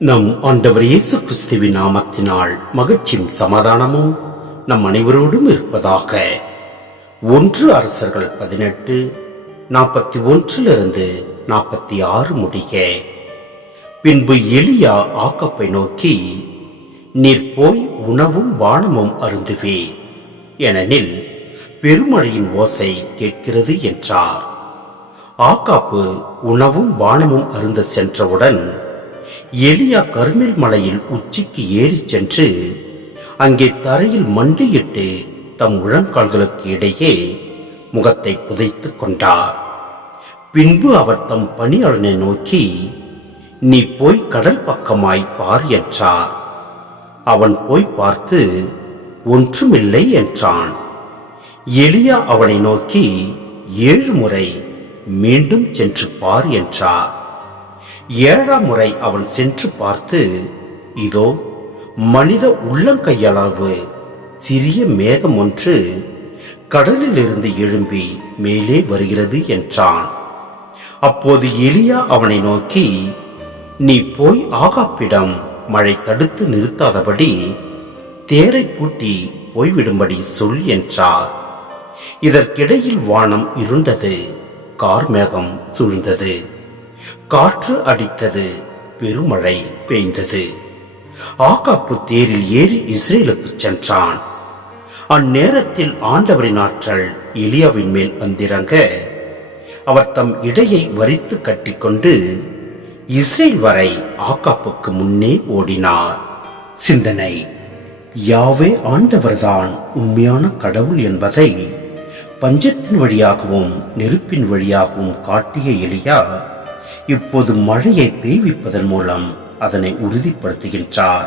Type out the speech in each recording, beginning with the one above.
நம் ஆண்டவர் இயேசு கிறிஸ்துவின் நாமத்தினால் மகிழ்ச்சியும் சமாதானமும் நம் அனைவரோடும் இருப்பதாக. ஒன்று அரசர்கள் பதினெட்டு நாற்பத்தி ஒன்றிலிருந்து நாற்பத்தி ஆறு முடிய பின்பு எலியா ஆக்கப்பை நோக்கி நீர் போய் உணவும் வானமும் அருந்துவே ஏனெனில் பெருமழையின் ஓசை கேட்கிறது என்றார். ஆக்காப்பு உணவும் வானமும் அருந்த சென்றவுடன் எலியா கர்மில் மலையில் உச்சிக்கு ஏறிச் சென்று அங்கே தரையில் மண்டியிட்டு தம் முழங்கால்களுக்கு இடையே முகத்தை புதைத்துக் கொண்டார். பின்பு அவர் தம் பணியாளனை நோக்கி நீ போய் கடல் பக்கமாய் பார் என்றார். அவன் போய் பார்த்து ஒன்றுமில்லை என்றான். எலியா அவனை நோக்கி ஏழு முறை மீண்டும் சென்று பார் என்றார். ஏழாம் முறை அவன் சென்று பார்த்து இதோ மனித உள்ளங்கையளவு சிறிய மேகம் ஒன்று கடலிலிருந்து எழும்பி மேலே வருகிறது என்றான். அப்போது எலியா அவனை நோக்கி நீ போய் ஆகாப்பிடம் மழை தடுத்து நிறுத்தாதபடி தேரை பூட்டி போய்விடும்படி சொல் என்றார். இதற்கிடையில் வானம் இருண்டது கார்மேகம் சூழ்ந்தது. காற்று அடித்தது. பெருமழை பெய்ந்தது ஆகாப்பு தேரில் ஏறி இஸ்ரேலுக்கு சென்றான். அந்நேரத்தில் ஆண்டவரின் ஆற்றல் எலியாவின் மேல் வந்திறங்க. அவர் தம் இடையை வரித்து கட்டிக்கொண்டு இஸ்ரேல் வரை ஆகாப்புக்கு முன்னே ஓடினார். சிந்தனை யாவே ஆண்டவர்தான் உண்மையான கடவுள் என்பதை பஞ்சத்தின் வழியாகவும் நெருப்பின் வழியாகவும் காட்டிய எலியா இப்போது மழையை பெய்விப்பதன் மூலம் அதனை உறுதிப்படுத்துகின்றார்.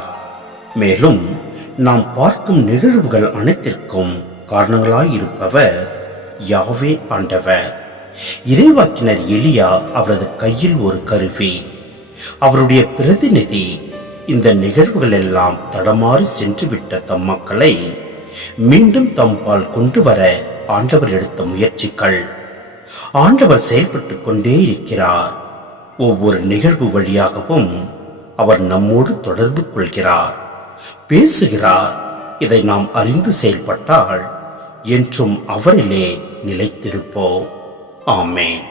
மேலும் நாம் பார்க்கும் நிகழ்வுகள் அனைத்திற்கும் காரணங்களாயிருப்பவர் யாவே ஆண்டவர். இறைவாக்கினர் எலியா அவரது கையில் ஒரு கருவி. அவருடைய பிரதிநிதி இந்த நிகழ்வுகள் எல்லாம் தடமாறி சென்றுவிட்ட தம் மக்களை மீண்டும் தம்பால் கொண்டு வர ஆண்டவர் எடுத்த முயற்சிகள். ஆண்டவர் செயல்பட்டு கொண்டே இருக்கிறார். ஒவ்வொரு நிகழ்வு வழியாகவும் அவர் நம்மோடு தொடர்பு கொள்கிறார் பேசுகிறார். இதை நாம் அறிந்து செயல்பட்டால் என்றும் அவரிலே நிலைத்திருப்போம். ஆமேன்.